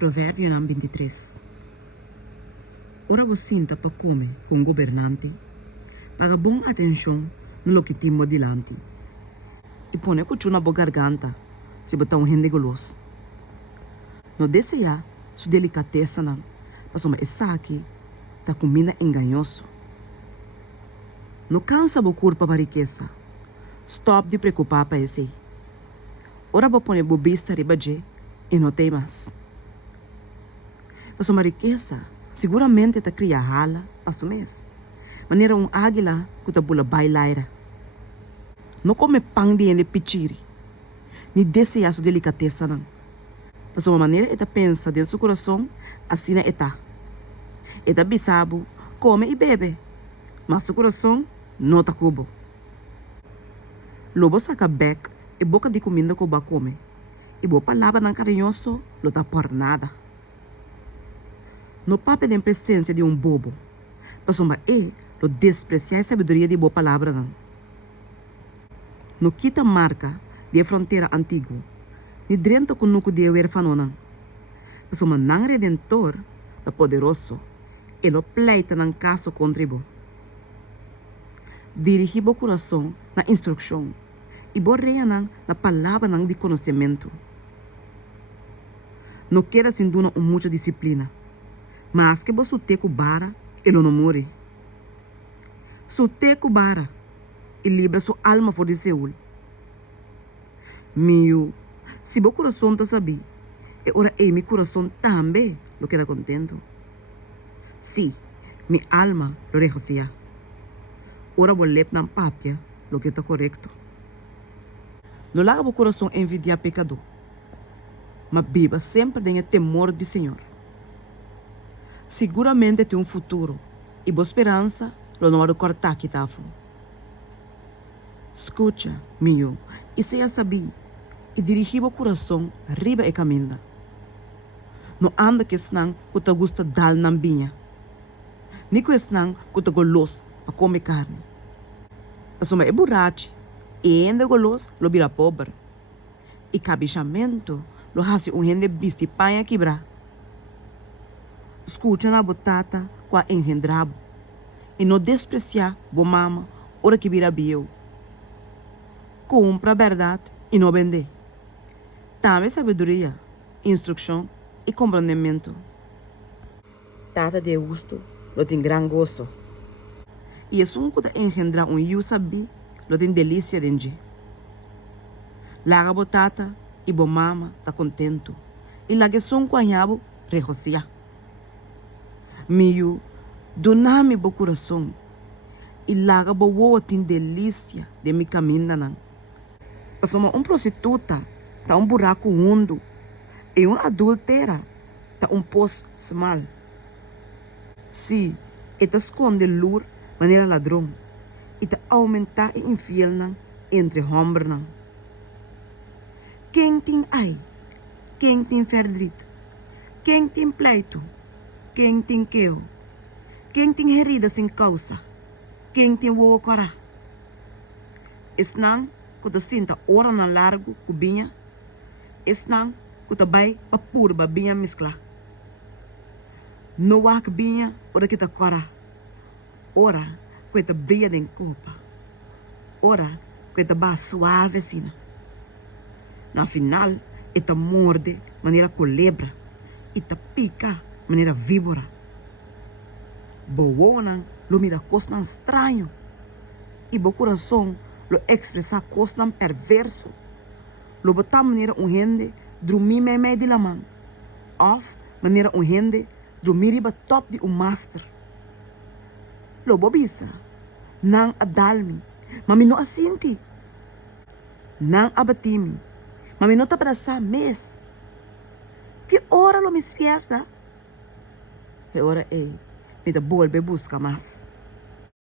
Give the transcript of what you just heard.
Provérbio 23. Ora você sinta para comer com governante, paga bom atenção no lo que timo dilante. E põe cuchu na boa garganta, se botar rende goloso. No desejar sua delicateza não, para uma essa aqui, tá comida enganhoso. No cansa bo curpa para riqueza, stop de preocupar para esse. Ora bo põe bobista ribaje e não tem mais. Para uma riqueza, seguramente tá cria hala para mês. Maneira águila que tá bula bailaira. Não come pão de ende pichiri, ni deseja sua delicateza não. Para uma maneira eta pensa dentro do seu coração, assim é eta. Eta bisabo, come e bebe, mas seu coração não tá cubo. Lobo saca bec e boca de comida que ba come. E boa palavra não carinhoso, não tá por nada. No papo de presença de bobo, para uma lo despreciar a sabedoria de boa palavra não. No quita marca de fronteira antigo, ni drento com nuco de huérfano não. Para uma não redentor, da poderoso, e lo pleita não caso contribu. Dirigir o coração na instrução e borreia na palavra não de conhecimento. Não queda sem duna muita disciplina, mas que você te bara e não morre. Su te bara e libra sua alma fora de Seul. Meu, se o coração tá sabi, e ora meu coração também lo queda contento. Sim, minha alma lo regocija. Ora vou lep na papia lo que está correto. Não larga o coração envidiar pecador, mas viva sempre tenha temor do Senhor. Seguramente tem futuro e boa esperança lo não vai cortar que tá. Escuta, meu, e seja sabi e dirigir o coração riba e caminha. Não anda que senão que te gusta dal na binha. Nem que senão que te golos para comer carne. Mas uma é borracho e ainda golos lo vira pobre. E cabichamento lo hace gente bisti panha quebrar. Escuta na botata com a engendrabo e não despreciar bo mama ora que vira bio. Compra a verdade e não vender. Também sabedoria, instrução e compreendimento. Tata de gusto, lo tem gran gozo. E é um que engendra eu sabi, lo tem delícia dentro. Laga botata e bo mama tá contento. E laga som com a nhabo, regocija. Meu, doname bo coração. E laga bo woa tem delícia de mi caminha não. Passou prostituta, tá buraco fundo. E adultera, tá poço small. Sim, e tá esconde lur maneira ladrão. E tá aumentar e infiel não entre homens não. Quem tem ai? Quem tem verdade? Quem tem pleito? Quem tem queo? Quem tem herida sem causa? Quem tem o cora? Esnang quando sinta hora na largo cubinha, esnang quando vai para purba binha mescla. No wak binha ora kita cora. Ora quando brilha den copa. Ora quando ba suave sina. Na final eta morde maneira culebra, eta pica maneira víbora. Bowonan lo mira cosnan estranho e bo coração lo expressa cosnan perverso. Lo botar maneira gente dormir meio de la mão. Of maneira gente dormir riba top de master. Lo bobisa nang adalmi, mami no asinti. Nang abatimi, mami no tabrasa mes. Que hora lo me despierta? Que hora me da volve busca mais.